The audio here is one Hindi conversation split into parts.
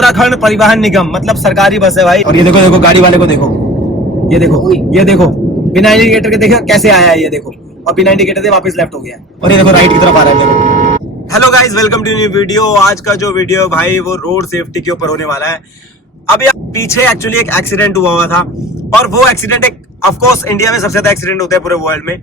उत्तराखंड परिवहन निगम मतलब सरकारी बस है भाई। और ये देखो देखो गाड़ी वाले को देखो, ये देखो बिना इंडिकेटर के देखो कैसे आया है, ये देखो, और बिना इंडिकेटर से वापस लेफ्ट हो गया। और ये देखो राइट की तरफ आ रहा है, देखो। Hello guys, welcome to new video. आज का जो वीडियो भाई वो रोड सेफ्टी के ऊपर होने वाला है। अभी पीछे एक्चुअली एक एक्सीडेंट हुआ था, और वो एक्सीडेंट एक ऑफ कोर्स इंडिया में सबसे ज्यादा एक्सीडेंट होते हैं पूरे वर्ल्ड में,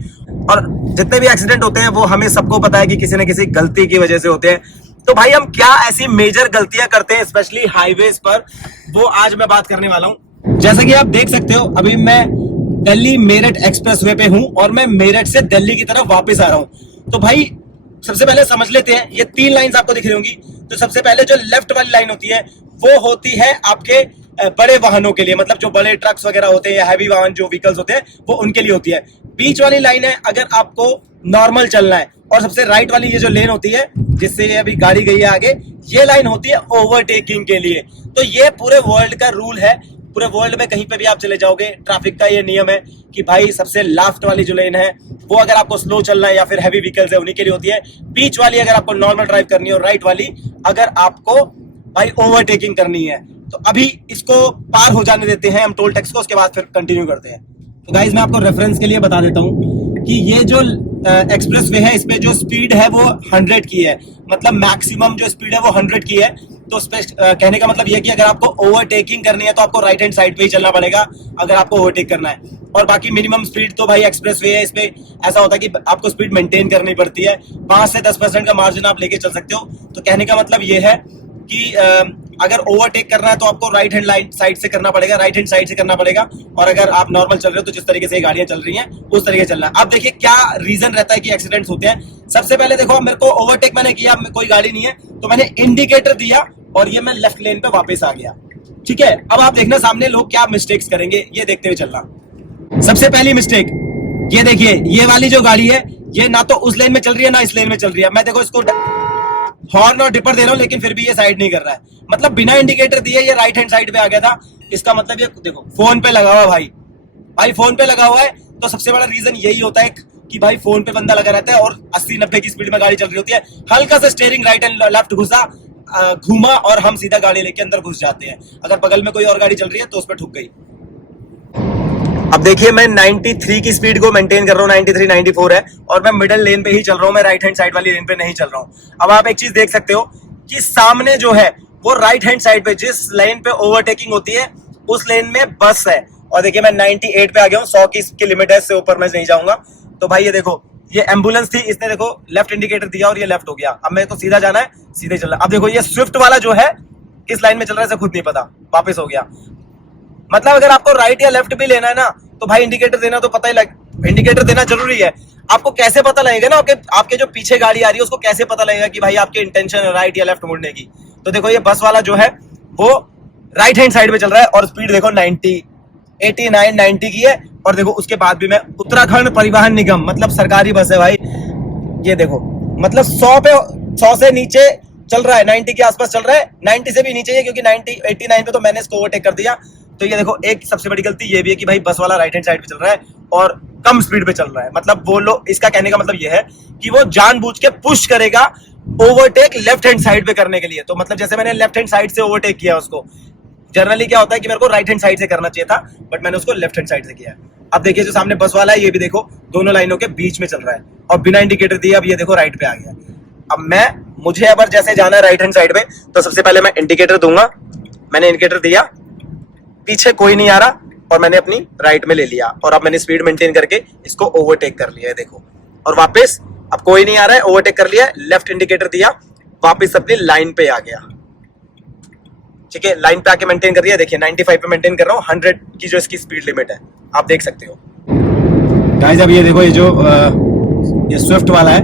और जितने भी एक्सीडेंट होते हैं वो हमें सबको पता है कि किसी न किसी गलती की वजह से होते हैं। तो भाई हम क्या ऐसी मेजर गलतियां करते हैं स्पेशली हाईवेज पर, वो आज मैं बात करने वाला हूं। जैसा कि आप देख सकते हो अभी मैं दिल्ली मेरठ एक्सप्रेसवे पे हूं, और मैं मेरठ से दिल्ली की तरफ वापस आ रहा हूं। तो भाई सबसे पहले समझ लेते हैं, ये 3 लाइंस आपको दिख रही होंगी। तो सबसे पहले जो लेफ्ट वाली लाइन होती है वो होती है आपके बड़े वाहनों के लिए, मतलब जो बड़े ट्रक्स वगैरह होते हैं या हैवी वाहन जो व्हीकल्स होते हैं वो उनके लिए होती है। बीच वाली लाइन है अगर आपको नॉर्मल चलना है, और सबसे राइट वाली ये जो लेन होती है जिससे अभी गाड़ी गई है आगे, ये लाइन होती है ओवरटेकिंग के लिए। तो ये पूरे वर्ल्ड का रूल है, पूरे वर्ल्ड में कहीं पे भी आप चले जाओगे ट्रैफिक का ये नियम है कि भाई सबसे लेफ्ट वाली जो लेन है वो अगर आपको स्लो चलना है या फिर हैवी व्हीकल्स है उन्हीं के लिए होती है। बीच वाली अगर आपको नॉर्मल ड्राइव करनी है, और राइट वाली अगर आपको भाई ओवरटेकिंग करनी है। तो अभी इसको पार हो जाने देते हैं हम टोल टैक्स को, उसके बाद फिर कंटिन्यू करते हैं। तो गाइस मैं आपको रेफरेंस के लिए बता देता हूं कि ये जो एक्सप्रेस वे है इस पे जो स्पीड है वो 100 की है, मतलब मैक्सिमम जो स्पीड है वो 100 की है। तो कहने का मतलब ये कि अगर आपको ओवरटेकिंग करनी है तो आपको राइट हैंड साइड पे ही चलना पड़ेगा अगर आपको ओवरटेक करना है। और बाकी मिनिमम स्पीड तो भाई एक्सप्रेस वे है, इस पे ऐसा होता है कि आपको स्पीड मेंटेन करनी पड़ती है, 5 से 10% का मार्जिन आप लेके चल सकते हो। तो कहने का मतलब ये है कि अगर ओवरटेक करना है तो आपको राइट हैंड साइड से करना पड़ेगा, राइट हैंड साइड से करना पड़ेगा। और अगर आप नॉर्मल चल रहे हो तो जिस तरीके से गाड़ियां चल रही हैं उस तरीके से चलना है। अब देखिए क्या रीजन रहता है कि एक्सीडेंट्स होते हैं। सबसे पहले देखो, मेरे को ओवरटेक मैंने किया, कोई गाड़ी नहीं है तो मैंने इंडिकेटर दिया और ये मैं लेफ्ट लेन पे वापस आ गया, ठीक है। अब आप देखना सामने लोग क्या मिस्टेक्स करेंगे, ये देखते हुए चलना। सबसे पहली मिस्टेक ये देखिए, ये वाली जो गाड़ी है ये ना तो उस लेन में चल रही है ना इस लेन में चल रही है। मैं देखो इसको हॉर्न और डिपर दे रहा हूं लेकिन फिर भी ये साइड नहीं कर रहा है, मतलब बिना इंडिकेटर दिए ये राइट हैंड साइड पे आ गया था। इसका मतलब ये देखो फोन पे लगा हुआ है, भाई फोन पे लगा हुआ है। तो सबसे बड़ा रीजन यही होता है कि भाई फोन पे बंदा लगा रहता है और 80-90 की स्पीड में गाड़ी चल रही होती है, हल्का सा स्टीयरिंग राइट एंड लेफ्ट घूमा और हम सीधा गाड़ी लेके अंदर घुस जाते हैं। अगर बगल में कोई और गाड़ी चल रही है तो उस पर ठुक गई। अब देखिए मैं 93 की स्पीड को मेंटेन कर रहा हूँ, 93 94 है, और मैं मिडिल लेन पे ही चल रहा हूँ, मैं राइट हैंड साइड वाली लेन पे नहीं चल रहा हूँ। अब आप एक चीज देख सकते हो कि सामने जो है वो राइट हैंड साइड पे जिस लेन पे ओवरटेकिंग होती है उस लेन में बस है। और देखिए मैं 98 पे आ गया हूँ, 100 की लिमिट है, इससे ऊपर मैं नहीं जाऊंगा। तो भाई ये देखो ये एम्बुलेंस थी, इसने देखो लेफ्ट इंडिकेटर दिया और ये लेफ्ट हो गया। अब मेरे को सीधा जाना है, सीधे चलना। अब देखो ये स्विफ्ट वाला जो है किस लाइन में चल रहा है खुद नहीं पता, वापस हो गया। मतलब अगर आपको राइट या लेफ्ट भी लेना है ना तो भाई इंडिकेटर देना तो पता ही इंडिकेटर देना जरूरी है। आपको कैसे पता लगेगा ना आपके जो पीछे गाड़ी आ रही है उसको कैसे पता लगेगा कि भाई आपकी इंटेंशन है राइट या लेफ्ट मुड़ने की। तो देखो ये बस वाला जो है वो राइट हैंड साइड में चल रहा है और स्पीड देखो 89-90 की है। और देखो उसके बाद भी मैं उत्तराखंड परिवहन निगम मतलब सरकारी बस है भाई, ये देखो मतलब 100 से नीचे चल रहा है, 90 के आसपास चल रहा है, 90 से भी नीचे है क्योंकि 89 पे तो मैंने इसको ओवरटेक कर दिया। तो ये देखो एक सबसे बड़ी गलती ये भी है कि भाई बस वाला राइट हैंड साइड पे चल रहा है और कम स्पीड पे चल रहा है। मतलब वो लोग, इसका कहने का मतलब ये है कि वो जानबूझ के पुश करेगा ओवरटेक लेफ्ट हैंड साइड पे करने के लिए। तो मतलब जैसे मैंने लेफ्ट हैंड साइड से ओवरटेक किया उसको, जनरली क्या होता है कि मेरे को राइट हैंड साइड से करना चाहिए था बट मैंने उसको लेफ्ट हैंड साइड से किया। अब देखिए जो सामने बस वाला है ये भी देखो दोनों लाइनों के बीच में चल रहा है और बिना इंडिकेटर दिए अब ये देखो राइट पे आ गया। अब मुझे अगर जैसे जाना है राइट हैंड साइड पे तो सबसे पहले मैं इंडिकेटर दूंगा। मैंने इंडिकेटर दिया, पीछे कोई नहीं आ रहा और मैंने अपनी राइट में ले लिया, और अब मैंने स्पीड मेंटेन करके इसको ओवरटेक कर लिया है देखो। और वापस अब कोई नहीं आ रहा है, ओवरटेक कर लिया, लेफ्ट इंडिकेटर दिया, वापस अपनी लाइन पे आ गया, ठीक है। लाइन पे आके मेंटेन कर लिया, देखिए 95 पे मेंटेन कर रहा हूँ, 100 की जो इसकी स्पीड लिमिट है आप देख सकते हो गाइस। अब ये देखो ये जो ये स्विफ्ट वाला है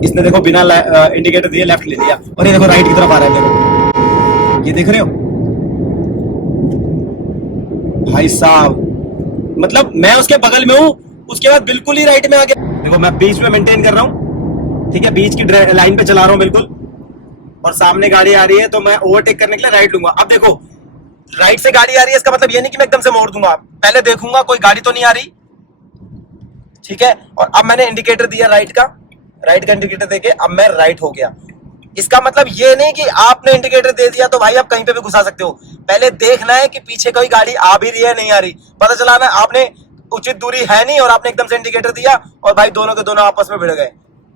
इसने देखो बिना इंडिकेटर दिए लेफ्ट ले लिया, और ये देखो राइट की तरफ आ रहा है, देखो ये देख रहे हो भाई साहब। मतलब मैं उसके बगल में हूं, उसके बाद बिल्कुल ही राइट में आ गया। देखो मैं बीच में मेंटेन कर रहा हूं, ठीक है, बीच की लाइन पे चला रहा हूं बिल्कुल, और सामने गाड़ी आ रही है तो मैं ओवरटेक करने के लिए राइट लूंगा। अब देखो राइट से गाड़ी आ रही है, इसका मतलब ये नहीं कि मैं एकदम से मोड़ दूंगा, पहले देखूंगा कोई गाड़ी तो नहीं आ रही, ठीक है। और अब मैंने इंडिकेटर दिया राइट का इंडिकेटर देके अब मैं राइट हो गया। इसका मतलब ये नहीं कि आपने इंडिकेटर दे दिया तो भाई आप कहीं पे भी घुसा सकते हो। पहले देखना है कि पीछे कोई गाड़ी आ भी रही है नहीं आ रही। पता चला ना आपने उचित दूरी है नहीं और आपने एकदम से इंडिकेटर दिया और भाई दोनों के दोनों आपस में भिड़ गए,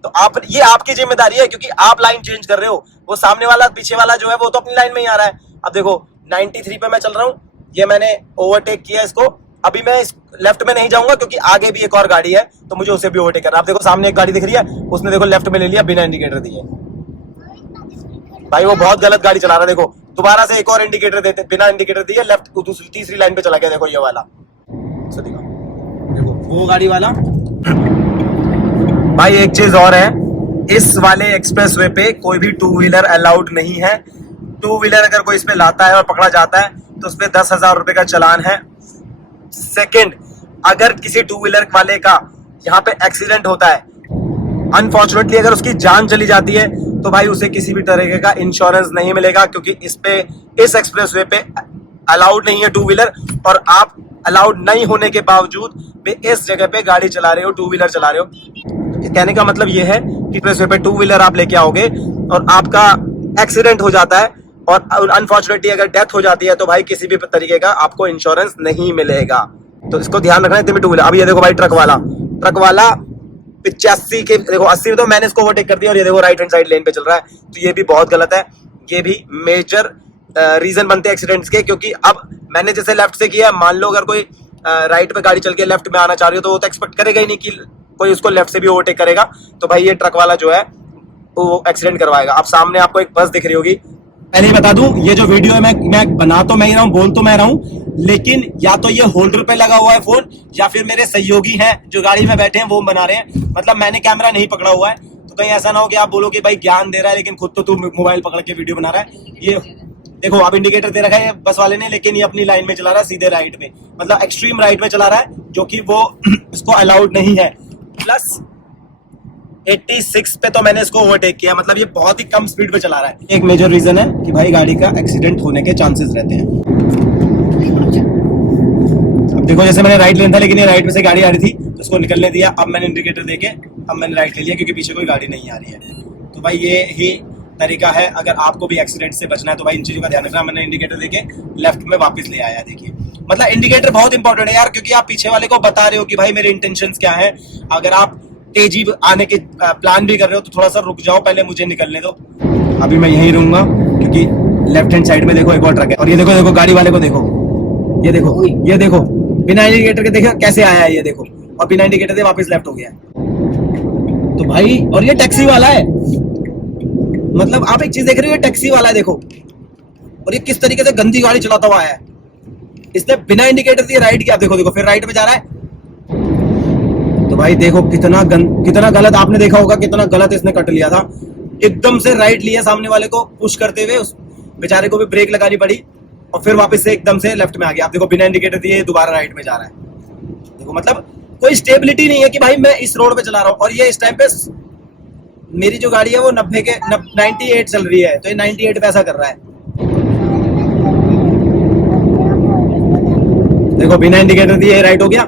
तो आप ये आपकी जिम्मेदारी है क्योंकि आप लाइन चेंज कर रहे हो। वो सामने वाला पीछे वाला जो है वो तो अपनी लाइन में ही आ रहा है। अब देखो 93 पे मैं चल रहा हूँ, ये मैंने ओवरटेक किया इसको। अभी मैं इस लेफ्ट में नहीं जाऊंगा क्योंकि आगे भी एक और गाड़ी है तो मुझे उसे भी ओवरटेक करना। आप देखो सामने एक गाड़ी दिख रही है, उसने देखो लेफ्ट में ले लिया बिना इंडिकेटर दिए। भाई वो बहुत गलत गाड़ी चला रहा है। देखो दोबारा से एक और इंडिकेटर देते बिना इंडिकेटर दिए लेफ्ट दूसरी तीसरी लाइन पे चला गया। देखो ये वाला, देखो वो गाड़ी वाला। भाई एक चीज और है, इस वाले एक्सप्रेसवे पे कोई भी टू व्हीलर अलाउड नहीं है। टू व्हीलर अगर कोई इसमें लाता है और पकड़ा जाता है तो उसपे 10,000 रुपए का चालान है। सेकंड, अगर किसी टू व्हीलर वाले का यहाँ पे एक्सीडेंट होता है, अनफॉर्चुनेटली अगर उसकी जान चली जाती है तो भाई उसे किसी भी तरह का इंश्योरेंस नहीं मिलेगा क्योंकि इस एक्सप्रेसवे पे अलाउड नहीं है टू व्हीलर। और आप अलाउड नहीं होने के बावजूद भी इस जगह पे गाड़ी चला रहे हो, टू व्हीलर चला रहे हो। कहने का मतलब ये है कि एक्सप्रेसवे पे टू व्हीलर आप लेके आओगे और आपका एक्सीडेंट हो जाता है और अनफॉर्चुनेटली अगर डेथ हो जाती है तो भाई किसी भी तरीके का आपको इंश्योरेंस नहीं मिलेगा। तो इसको ध्यान रखना है। टू व्हीलर, अब ये देखो भाई ट्रक वाला 85 के, देखो 80 तो मैंने इसको ओवरटेक कर दिया और ये देखो राइट हैंड साइड लेन पे चल रहा है। तो ये भी बहुत गलत है। ये भी मेजर रीजन बनते हैं एक्सीडेंट्स के, क्योंकि अब मैंने जैसे लेफ्ट से किया, मान लो अगर कोई राइट पे गाड़ी चल के लेफ्ट में आना चाह रही हो तो वो तो एक्सपेक्ट करेगा ही नहीं कि कोई उसको लेफ्ट से भी ओवरटेक करेगा। तो भाई ये ट्रक वाला जो है वो एक्सीडेंट करवाएगा। अब सामने आपको एक बस दिख रही होगी। पहले ही बता दूं, ये जो वीडियो है मैं बना तो मैं ही रहा हूँ, बोल तो मैं रहा हूँ, लेकिन या तो ये होल्डर पे लगा हुआ है फोन या फिर मेरे सहयोगी हैं जो गाड़ी में बैठे हैं वो बना रहे हैं। मतलब मैंने कैमरा नहीं पकड़ा हुआ है, तो कहीं ऐसा ना हो कि आप बोलो कि भाई ज्ञान दे रहा है लेकिन खुद तो तू मोबाइल पकड़ के वीडियो बना रहा है। ये देखो आप इंडिकेटर दे रखा है बस वाले ने, लेकिन ये अपनी लाइन में चला रहा है सीधे राइट में, मतलब एक्सट्रीम राइट में चला रहा है जो कि वो इसको अलाउड नहीं है। प्लस 86 पे तो मैंने इसको ओवरटेक किया, मतलब ये बहुत ही कम स्पीड पे चला रहा है। एक मेजर रीजन है कि भाई गाड़ी का एक्सीडेंट होने के चांसेस रहते हैं। अब देखो जैसे मैंने राइट लेना था लेकिन ये राइट में से गाड़ी आ रही थी तो उसको निकलने दिया। अब मैंने इंडिकेटर देके अब मैंने राइट ले लिया क्योंकि पीछे कोई गाड़ी नहीं आ रही है। तो भाई ये ही तरीका है अगर आपको भी एक्सीडेंट से बचना है तो भाई इन चीजों का ध्यान रखना। मैंने इंडिकेटर देके लेफ्ट में वापस ले आया। देखिए मतलब इंडिकेटर बहुत इंपॉर्टेंट है यार, क्योंकि आप पीछे वाले को बता रहे हो कि भाई मेरे इंटेंशंस क्या है। अगर आप तेजी आने के प्लान भी कर रहे हो तो थोड़ा सा रुक जाओ, पहले मुझे निकलने दो। अभी मैं यहीं रहूंगा क्योंकि लेफ्ट हैंड साइड में देखो एक और ट्रक है और ये देखो गाड़ी वाले को देखो, ये देखो बिना इंडिकेटर के देखो कैसे आया है, ये देखो, और बिना इंडिकेटर के वापस लेफ्ट हो गया। तो भाई और ये टैक्सी वाला है, मतलब आप एक चीज देख रहे हो, टैक्सी वाला है देखो, और ये किस तरीके से गंदी गाड़ी चलाता हुआ है। इसने बिना इंडिकेटर दिए राइट किया, देखो फिर राइट में जा रहा है। तो भाई देखो कितना गलत, आपने देखा होगा कितना गलत इसने कट लिया था। एकदम से राइट लिया, सामने वाले को पुश करते हुए उस बेचारे को भी ब्रेक लगानी पड़ी और फिर वापस से एकदम से लेफ्ट में आ गया। आप देखो बिना इंडिकेटर दिए दोबारा राइट में जा रहा है। देखो मतलब कोई स्टेबिलिटी नहीं है कि भाई मैं इस रोड पे चला रहा हूँ। और ये इस टाइम पे मेरी जो गाड़ी है वो 98 चल रही है, तो ये 98 पे ऐसा कर रहा है। देखो बिना इंडिकेटर दिए राइट हो गया।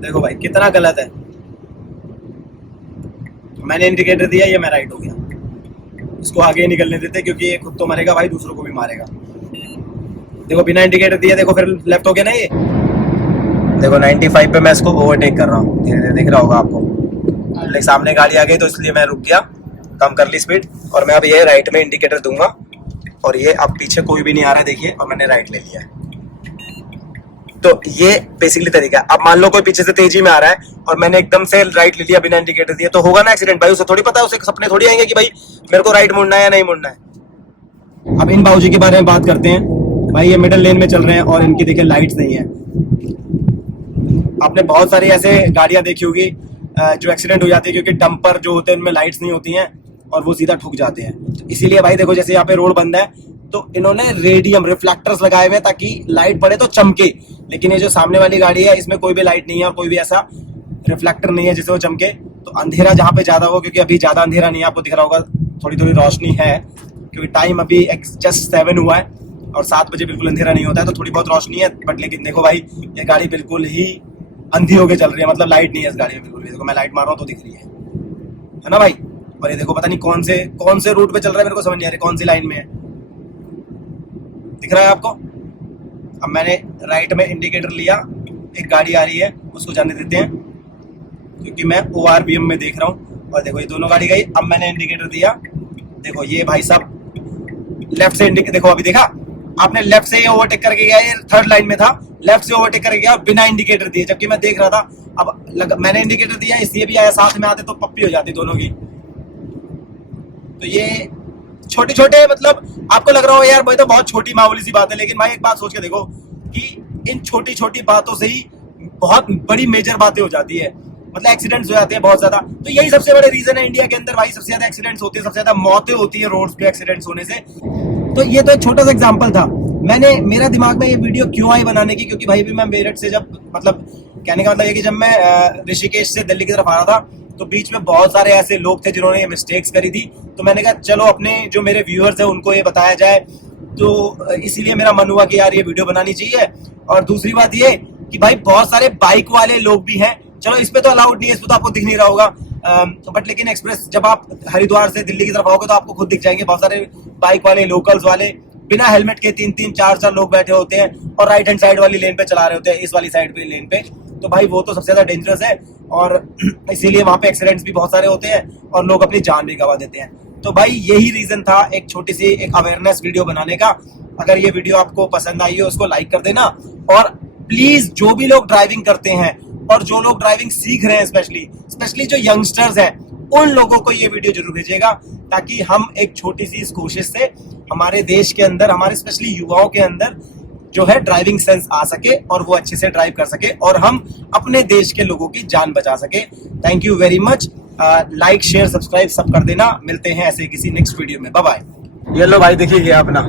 देखो भाई कितना गलत है, मैंने इंडिकेटर दिया, ये मैं राइट हो गया। इसको आगे निकलने देते क्योंकि ये खुद तो मरेगा भाई, दूसरों को भी मारेगा। देखो बिना इंडिकेटर दिया, देखो फिर लेफ्ट हो गया ना ये। देखो 95 पे मैं इसको ओवरटेक कर रहा हूँ, धीरे धीरे दिख रहा होगा आपको। लेकिन सामने गाड़ी आ गई तो इसलिए मैं रुक गया, कम कर ली स्पीड, और मैं अब ये राइट में इंडिकेटर दूंगा। और ये अब पीछे कोई भी नहीं आ रहा है देखिए, और मैंने राइट ले लिया है। तो ये बेसिकली तरीका है। अब मान लो कोई पीछे से तेजी में आ रहा है और मैंने एकदम से राइट ले लिया बिना इंडिकेटर दिए, तो होगा ना एक्सीडेंट। भाई उसे थोड़ी पता है, उसे सपने थोड़ी आएंगे कि भाई मेरे को राइट मुड़ना है या नहीं मुड़ना है। अब इन बाबूजी के बारे में बात करते हैं। भाई ये मिडिल लेन में चल रहे हैं और इनकी देखिए लाइट्स नहीं है। आपने बहुत सारी ऐसे गाड़ियां देखी होगी जो एक्सीडेंट हो जाती है क्योंकि डंपर जो होते हैं उनमें लाइट्स नहीं होती हैं और वो सीधा ठुक जाते हैं। तो इसीलिए भाई देखो जैसे यहाँ पे रोड बंद है तो इन्होंने रेडियम रिफ्लेक्टर्स लगाए हुए ताकि लाइट पड़े तो चमके। लेकिन ये जो सामने वाली गाड़ी है इसमें कोई भी लाइट नहीं है और कोई भी ऐसा रिफ्लेक्टर नहीं है जिससे वो चमके। तो अंधेरा जहाँ पे ज्यादा हो, क्योंकि अभी ज्यादा अंधेरा नहीं है, आपको दिख रहा होगा थोड़ी थोड़ी रोशनी है क्योंकि टाइम अभी जस्ट 7 हुआ है और 7 बजे बिल्कुल अंधेरा नहीं होता है, तो थोड़ी बहुत रोशनी है। बट लेकिन देखो भाई ये गाड़ी बिल्कुल ही अंधी होके चल रही है, मतलब लाइट नहीं है इस गाड़ी में बिल्कुल भी। देखो मैं लाइट मार रहा हूँ तो दिख रही है ना भाई। और ये देखो पता नहीं कौन से रूट पे चल रहा है, मेरे को समझ नहीं आ रहा कौन सी लाइन में है। दिख रहा है आपको? अब मैंने राइट में इंडिकेटर लिया, एक गाड़ी आ रही है उसको जाने देते हैं क्योंकि मैं ORVM में देख रहा हूँ। और देखो ये दोनों गाड़ी गई, अब मैंने इंडिकेटर दिया, देखो ये भाई साहब लेफ्ट से इंडिकेटर, देखो अभी देखा आपने, लेफ्ट से ये ओवरटेक करके गया, ये थर्ड लाइन में था, लेफ्ट से ओवरटेक करके गया बिना इंडिकेटर दिए, जबकि मैं देख रहा था। अब मैंने इंडिकेटर दिया इसलिए भी आया, साथ में आते तो पप्पी हो जाती दोनों की। तो ये छोटे छोटे, मतलब आपको लग रहा हो यार भाई तो बहुत छोटी मामूली सी बात है, लेकिन भाई एक बात सोच के देखो कि इन छोटी छोटी बातों से ही बहुत बड़ी मेजर बातें हो जाती है, मतलब एक्सीडेंट्स हो जाते हैं बहुत ज्यादा। तो यही सबसे बड़े रीजन है इंडिया के अंदर भाई, सबसे ज्यादा एक्सीडेंट्स होते हैं, सबसे ज्यादा मौतें होती है रोड्स पे एक्सीडेंट्स होने से। तो ये तो एक छोटा सा एग्जांपल था। मेरा दिमाग में ये वीडियो क्यों आई बनाने की, क्योंकि भाई भी मैं मेरठ से जब, मतलब कहने का मतलब ये कि जब मैं ऋषिकेश से दिल्ली की तरफ आ रहा था तो बीच में बहुत सारे ऐसे लोग थे जिन्होंने ये मिस्टेक्स करी थी। तो मैंने कहा चलो अपने जो मेरे व्यूअर्स हैं उनको ये बताया जाए, तो इसीलिए मेरा मन हुआ कि यार ये वीडियो बनानी चाहिए। और दूसरी बात ये कि भाई बहुत सारे बाइक वाले लोग भी हैं, चलो इस पे तो अलाउड नहीं है, इस पे तो आपको दिख नहीं रहा होगा, बट लेकिन एक्सप्रेस जब आप हरिद्वार से दिल्ली की तरफ आओगे तो आपको खुद दिख जाएंगे बहुत सारे बाइक वाले, लोकल्स वाले, बिना हेलमेट के 3-3, 4-4 लोग बैठे होते हैं और राइट हैंड साइड वाली लेन पे चला रहे होते हैं, इस वाली साइड पे लेन पे। तो भाई वो तो सबसे ज्यादा डेंजरस है और इसीलिए वहां पे एक्सीडेंट्स भी बहुत सारे होते हैं और लोग अपनी जान भी गंवा देते हैं। तो भाई यही रीजन था एक छोटी सी एक अवेयरनेस वीडियो बनाने का। अगर ये वीडियो आपको पसंद आई हो उसको लाइक कर देना, और प्लीज जो भी लोग ड्राइविंग करते हैं और जो लोग ड्राइविंग सीख रहे हैं, स्पेशली जो यंगस्टर्स हैं, उन लोगों को ये वीडियो जरूर भेजिएगा, ताकि हम एक छोटी सी इस कोशिश से हमारे देश के अंदर, हमारे स्पेशली युवाओं के अंदर जो है ड्राइविंग सेंस आ सके और वो अच्छे से ड्राइव कर सके और हम अपने देश के लोगों की जान बचा सके। Thank you very much. Like share subscribe सब कर देना। मिलते हैं ऐसे किसी नेक्स्ट वीडियो में। Bye bye. ये लो भाई, देखिए अपना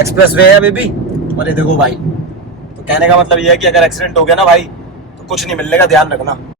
एक्सप्रेस वे है अभी भी, और ये देखो भाई, तो कहने का मतलब ये है कि अगर एक्सीडेंट हो गया ना भाई तो कुछ नहीं मिलने का, ध्यान रखना।